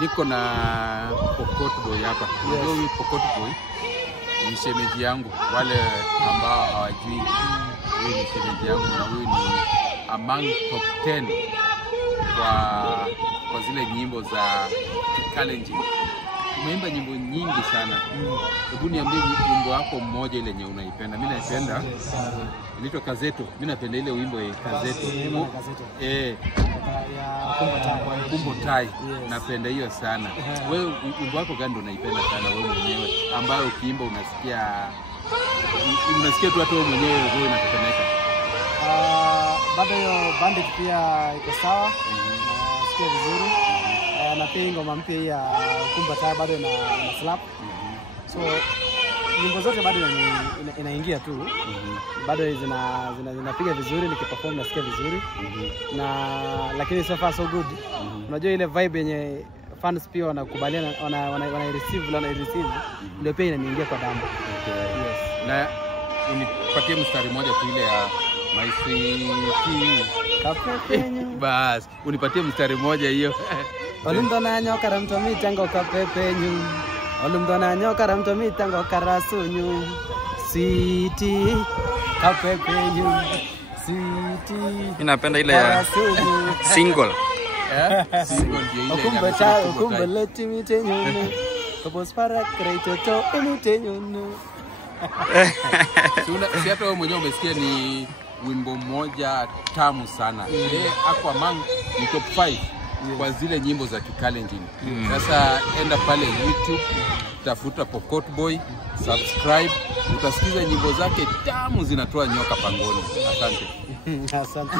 niko na Pokot Boy hapa. Huyu Pokot Boy ni shemeji yangu, wale ambao hawajui huyu ni shemeji yangu, na huyu ni among top 10 kwa zile nyimbo za Kalenjin. Umeimba nyimbo nyingi sana. Hebu niambie wimbo wako mmoja ile yenye unaipenda. Mimi naipenda inaitwa Kazeto. Mimi napenda ile wimbo ya Kazeto. Ya Kumbo Tai. Napenda hiyo sana. Wewe wimbo wako gani unaipenda sana wewe mwenyewe, ambayo ukiimba unasikia tu hata wewe mwenyewe wewe unakupendeka? Bado hiyo Bandit pia iko sawa. Nasikia vizuri. Na pia ngoma mpya ya Kumba Tai bado na slap. So nyimbo zote bado inaingia tu. Bado zinapiga vizuri, nikiperform nasikia vizuri. Lakini so far so good. Unajua ile vibe yenye fans pia wanakubaliana, wana receive ndio pia inaniingia kwa damu. Yes. Na unipatie mstari mmoja tu ile ya My Sweetie Kapepenyu. Bas, unipatie mstari mmoja hiyo. Olumdona nyoka ramtomi tango kapepenyu. Olumdona nyoka ramtomi tango karasunyu. Sweetie kapepenyu. Sweetie. Ninapenda ile ya single. Okumbe cha okumbe leti mitenyono. Kopos para kreitoto emitenyono. Si hata wewe mwenyewe umesikia ni wimbo mmoja tamu sana. Ako among ni top 5 kwa zile nyimbo za Kalenjin. Sasa enda pale YouTube, tafuta Pokot Boy, subscribe, utasikiza nyimbo zake tamu zinatoa nyoka pangoni. Asante. Asante.